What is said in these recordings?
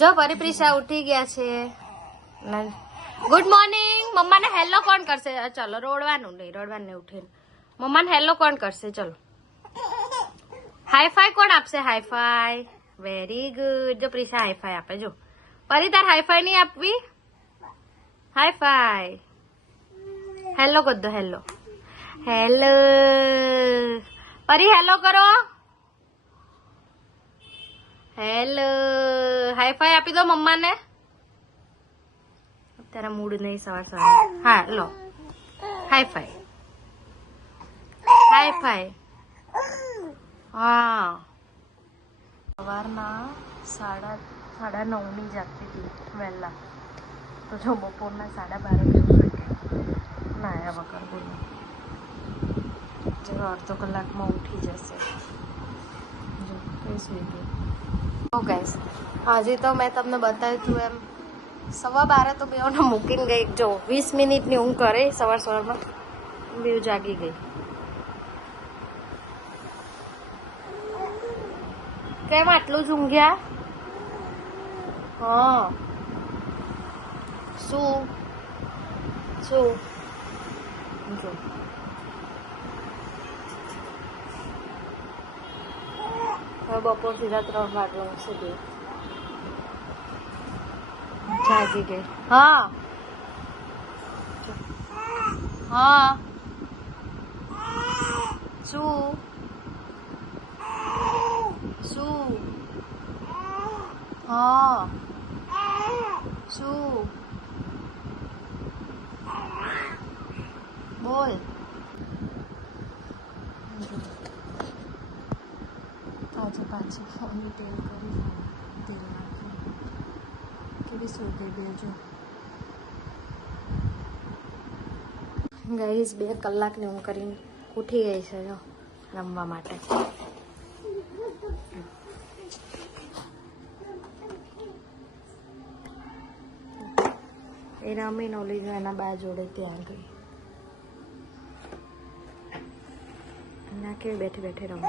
જો પરિપ્રિશા ઉઠી ગયા છે. Good morning. મમ્માને હેલો કોણ કરશે? ચલો રોડવાનું નહીં ઉઠે. મમ્માને હેલો કોણ કરશે? ચલો હાઈ ફાઈ કોણ આપશે? Hi fi. Very good. જો પ્રિશા હાઈ ફાઈ આપે. જો પરી તાર હાઈ ફાઈ નહીં આપવી? Hi fi. હેલો કર દો. હેલો હેલો પરી હેલો કરો. હેલો હાઈ ફાઈ આપી દો મમ્માને. અત્યારે મૂડ નહીં સવાર સવાર. હા low hi fi. Hi fi. હા સવારના 9:30 જાગતી હતી વહેલા. તો જો બપોરના 12:30 નાયા વગર બોલો. જો અડધો કલાકમાં ઉઠી જશે. જો કઈ સુઈ ગઈ. ઓ ગાઈસ આજે તો મેં તમને બતાવ્યું હતું એમ 12:15 તો બેઓને મૂકીને ગઈ. જો 20 મિનિટની ઊંઘ કરે સવારમાં બેવ જાગી ગઈ. કેમ આટલું જ ઊંઘ્યા? હા શું જો હવે બપોર સીધા 3 વાગે ઊંઘશે બે. જાગી ગઈ. હા હા શું શું હા શું બોલ. આજે પાછી ફોનની ટેવ કરી તેલ નાખી. કેવી સૂઈ ગઈ બે. જો ગાઈસ 2 કલાકની ઊંઘ કરીને ઉઠી ગઈ છે જો રમવા માટે. એ રમીને ઓલી જો એના બા જોડે ત્યાં ગઈ. ના કેવી બેઠી બેઠી રમે.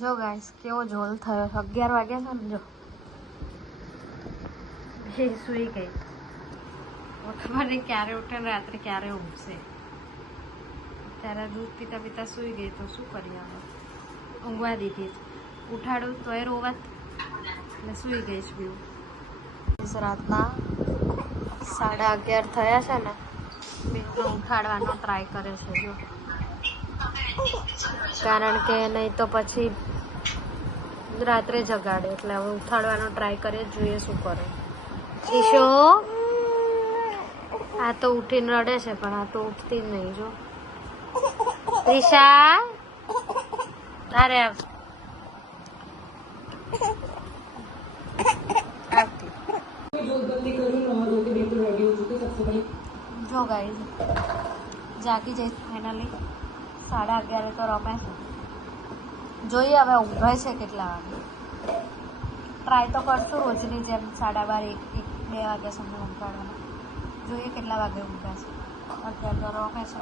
જો ગાઈસ કેવો ઝોલ થયો. 11 વાગ્યા છે ને. જો એ સુઈ ગઈ. ખબર નહીં ક્યારે ઉઠે ને રાત્રે ક્યારે ઊંઘશે. ત્યારે દૂધ પીતા પીતા સુઈ ગઈ તો શું કરીએ હવે. ઊંઘવા દીધી. ઉઠાડું તો એ રોવાત એટલે સુઈ ગઈ છે બીજું. રાતના 11:30 થયા છે ને. બેને ઉઠાડવાનો ટ્રાય કરે છે જો. કારણ કે નહીં તો પછી રાત્રે જગાડે. એટલે હવે ઉઠાડવાનો ટ્રાય કરીએ. જોઈએ શું કરે. ઈશો આ તો ઉઠીને રડે છે પણ આ તો ઉઠતી નહીં. જો ઈશા અરે જો ગાઈસ જાગી જઈશ ફાઇનલી. 11:30 તો રમે છે. જોઈએ હવે ઊંઘે છે કેટલા વાગે. ટ્રાય તો કરશું રોજની જેમ 12:30 1-2 વાગ્યા સુધી ઊંઘાડવાના. જોઈએ કેટલા વાગે ઊંઘે છે. અત્યારે તો રમે છે.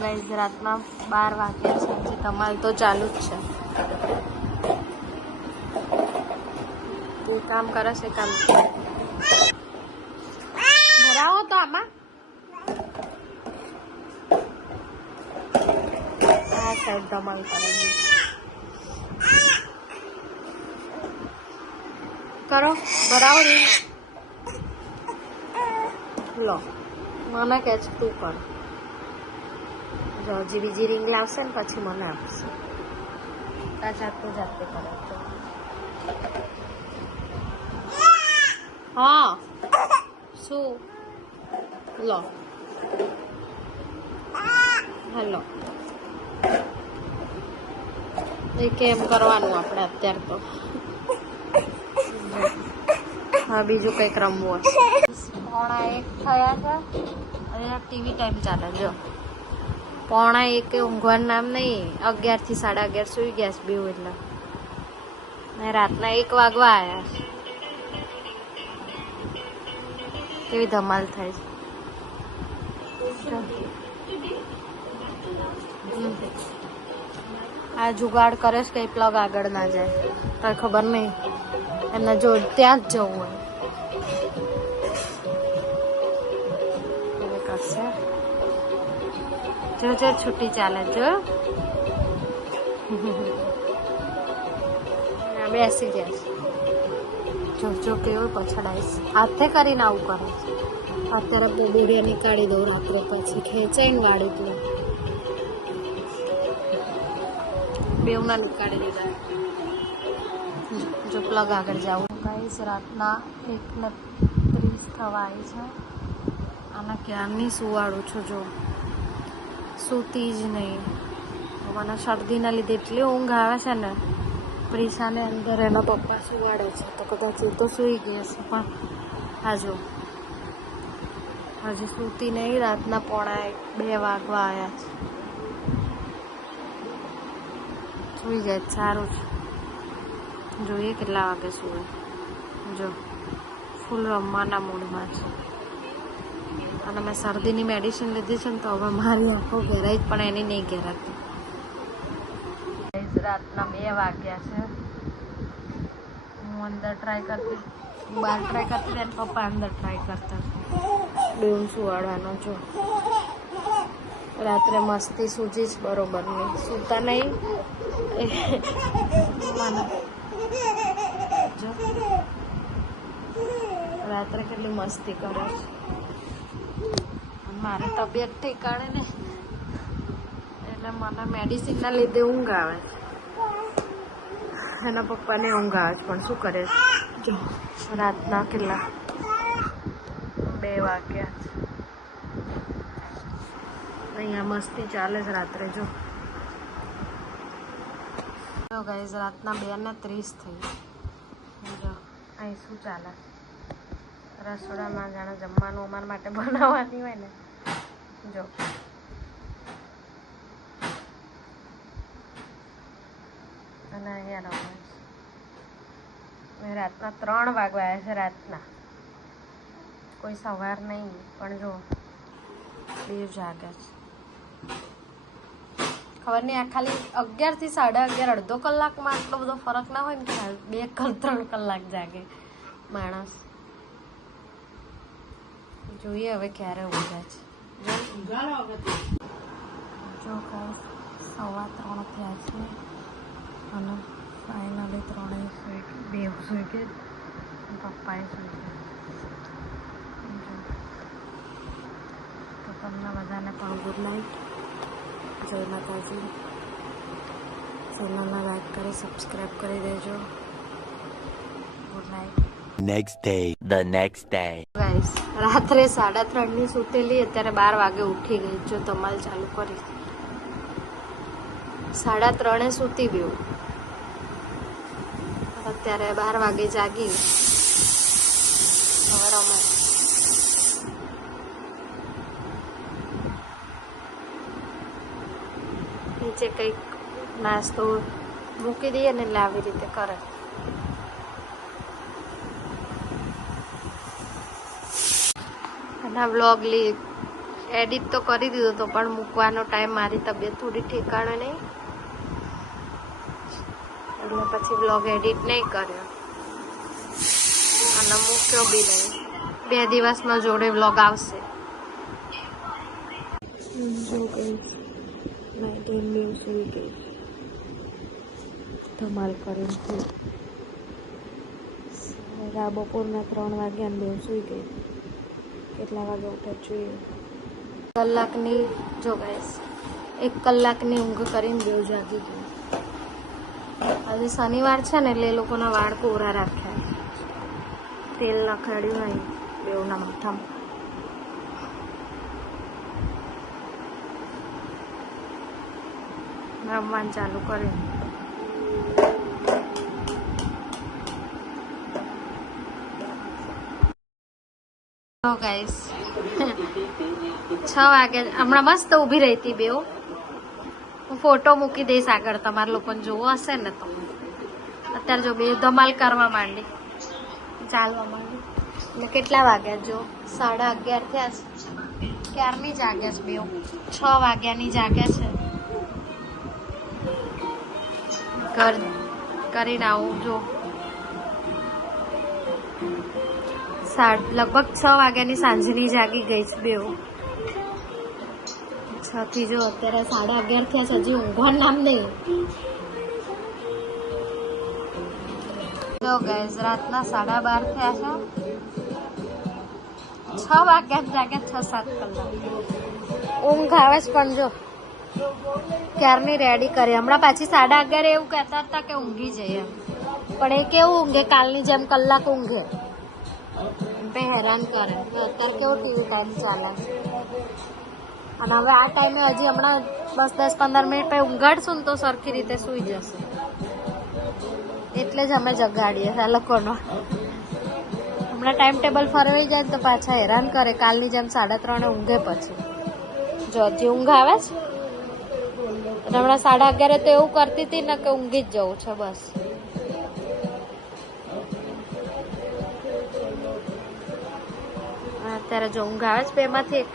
ગાઈસ રાતના 12 વાગ્યા છે. હજી તમારે તો ચાલુ જ છે. તું કામ કરે છે. કામ ભરાવો તો આમાં. આ સાઈડ ધમાલ કરે કરો. ભરાવો રે. લો મને કે છે તું કર. જો હજી બીજી રીંગ લાવશે ને પછી મને આપશે. તા જાતે કરે તો. હા શું લો હેલો. એ કેમ કરવાનું આપણે અત્યારે તો. હા બીજું કંઈક રમવું હશે. 1:30 થયા છે અરે આ ટીવી ટાઈમ ચાલે જો 1:45 ઊંઘવાનું નામ નહીં. 11 થી 11:30 સુઈ ગયા છે બેવ એટલે ને રાતના 1 વાગવા આવ્યા. કેવી ધમાલ થાય છે. આ જુગાડ કરે છે કઈ પ્લગ આગળ ના જાય તો ખબર નહીં એમને જો ત્યાં જ જવું હોય કરશે. જો જો છૂટી ચાલે જો બેસી ગયા જો જો કેવું પછડાઈશ હાથે કરીને આવું કરે છે. અત્યારે બોબડિયા નીકાળી દઉં રાત્રે પછી ખેંચાઈને વાળી દઉં બેવના નીકાળી દીધા. જો પ્લગ આગળ જાવું ગાઈસ રાતના 1:30 થવા આવી છે. આના ક્યારની સુવાડું છું જો સૂતી જ નહીં. મને શરદીના લીધે એટલી ઊંઘ આવે છે ને. પ્રિશાને અંદર એના પપ્પા સુવાડે છે તો કદાચ એ તો સૂઈ ગયા છે પણ હા જો હજી સૂતી નહીં. રાતના 1:45 વાગવા આવ્યા છે. સૂઈ જાય સારું છે. જોઈએ કેટલા વાગે સૂવે. જો ફૂલ રમવાના મૂડમાં છે અને મેં શરદીની મેડિસિન લીધી છે ને તો હવે મારી આંખો ઘેરાઈ પણ એની નહીં ઘેરાતી. રાતના 2 વાગ્યા છે. હું અંદર ટ્રાય કરતી બહાર ટ્રાય કરતી અને પપ્પા અંદર ટ્રાય કરતા બેઉ સુવાડવાનો. જો રાત્રે મસ્તી સૂજી જ બરોબર નહીં સૂતા નહીં. જો રાત્રે કેટલી મસ્તી કરે છે. મારી તબિયત ઠીકાણે ને એટલે મને મેડિસિનના લીધે ઊંઘ આવે છે. એના પપ્પાને ઊંઘ આવે છે પણ શું કરે છે. જો રાતના કેટલા 2 વાગ્યા છે. અહીંયા મસ્તી ચાલે છે રાત્રે. જો ગાઈઝ રાતના 2:30 થઈ. જો અહીં શું ચાલે રસોડામાં જાણે જમવાનું અમારા માટે બનાવવાની હોય ને. જો અને અહીંયા રમે છે. રાતના 3 વાગવા આવ્યા છે. રાતના કોઈ સવાર નહીં પણ જો બે જાગે છે. ખબર નહીં આ ખાલી 11 થી 11:30 અડધો કલાકમાં આટલો બધો ફરક ના હોય ને. 2-3 કલાક જાગે માણસ. જોઈએ હવે ક્યારે ઊંઘે છે. જો 3:15 થયા છે અને ફાઇનલી 3 સુઈ ગયા. પપ્પાએ સુઈ ગયા. તો તમને બધાને પણ ગુડ નાઇટ. જય માતાજી. ચેનલને લાઈક કરી સબસ્ક્રાઈબ કરી દેજો. Good night. The next day. Guys રાત્રે 3:30 ની સૂતેલી અત્યારે 12 વાગે ઉઠી ગઈ. જો ધમાલ ચાલુ કરી 3:30 સૂતી ગયું અત્યારે 12 વાગે જાગી. હવે રમે નીચે કંઈક નાસ્તો મૂકી દઈએ ને એટલે આવી રીતે કરે. ના વ્લોગ એડિટ તો કરી દીધો તો પણ મૂકવાનો ટાઈમ મારી તબિયત થોડી ઠેકાણે નહીં એટલે પછી વ્લોગ એડિટ નહીં કર્યો અને મૂક્યો બી નહીં. 2 દિવસમાં જોડે વ્લોગ આવશે. જો ગઈ નાઇટ સુઈ ગઈ ધમાલ કરીને. બપોરના 3 વાગ્યા ને 2 સુઈ ગઈ. કેટલા વાગે ઉઠે જોઈએ. કલાકની જો ગાઈસ 1 કલાકની ઊંઘ કરીને 2 જાગી ગઈ. આજે શનિવાર છે ને એટલે એ લોકોના વાળ કોરા રાખ્યા. તેલ નખાડ્યું નહીં બેઉના માથામાં. રમવાનું ચાલુ કર્યું. ગાઈસ વાગે હમણાં મસ્ત ઊભી રહી હતી બેઉ. હું ફોટો મૂકી દઈશ આગળ, તમારા લોકોને જોવો હશે ને તો. અત્યારે જો બે ધમાલ કરવા માંડી, ચાલવા માંડી. ને કેટલા વાગ્યા જો 11:30 થયા છે. ક્યારની જાગ્યા છે બેઉ? 6 વાગ્યાની જાગ્યા છે. ઘર કરીને આવું જો. લગભગ 6 વાગ્યાની સાંજની જાગી ગઈ છે બેઉ. 6 થી જો અત્યારે 11:30 થયા છે, હજી ઊંઘવાનું નામ નહીં. જો ગાઈઝ રાતના 12:30 થયા છે. 6 વાગ્યા જાગે, 6-7 કલાક ઊંઘ આવે છે. પણ જો ક્યારની રેડી કરી. હમણાં પાછી 11:30 એવું કહેતા હતા કે ઊંઘી જઈએ, પણ એ કેવું ઊંઘે? કાલની જેમ કલાક ઊંઘે, હેરાન કરે. અત્યારે કેવો ટીવી ટાઈમ ચાલે, અને હવે આ ટાઈમે હજી હમણાં 10-15 મિનિટ પછી ઊંઘાડશું ને તો સરખી રીતે સૂઈ જશે. એટલે જ અમે જગાડીએ આ લોકોનો. હમણાં ટાઈમ ટેબલ ફરવાઈ જાય તો પાછા હેરાન કરે. કાલની જેમ 3:30 ઊંઘે પછી. જો હજી ઊંઘ આવે છે. હમણાં 11:30 તો એવું કરતી હતી ને કે ઊંઘી જ જવું છે બસ. અત્યારે જો ઊંઘ આવે છે બેમાંથી એક.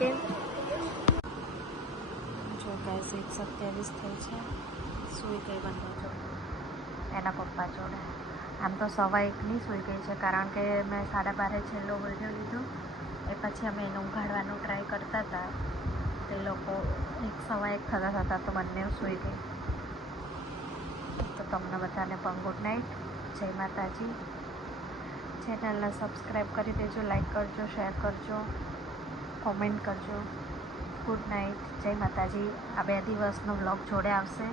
જો ગાઈસ 1:27 થઈ છે. સૂઈ ગઈ બંને જો એના પપ્પા જોડે. આમ તો 1:15ની સૂઈ ગઈ છે, કારણ કે મેં 12:30 છેલ્લો વિડીયો લીધો એ પછી અમે એને ઊંઘાડવાનું ટ્રાય કરતા હતા. તે લોકો 1:15 થતા તો બંને સૂઈ ગઈ. તો તમને બધાને પણ ગુડ નાઇટ, જય માતાજી. ચેનલને સબસ્ક્રાઈબ કરી દેજો, લાઈક કરજો, શેર કરજો, કોમેન્ટ કરજો. ગુડ નાઇટ, જય માતાજી. આ 2 દિવસનો વ્લોગ જોડે આવશે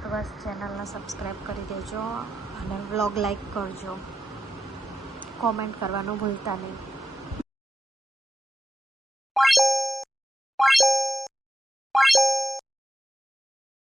તો બસ ચેનલને સબસ્ક્રાઈબ કરી દેજો અને વ્લોગ લાઈક કરજો, કોમેન્ટ કરવાનું ભૂલતા નહીં.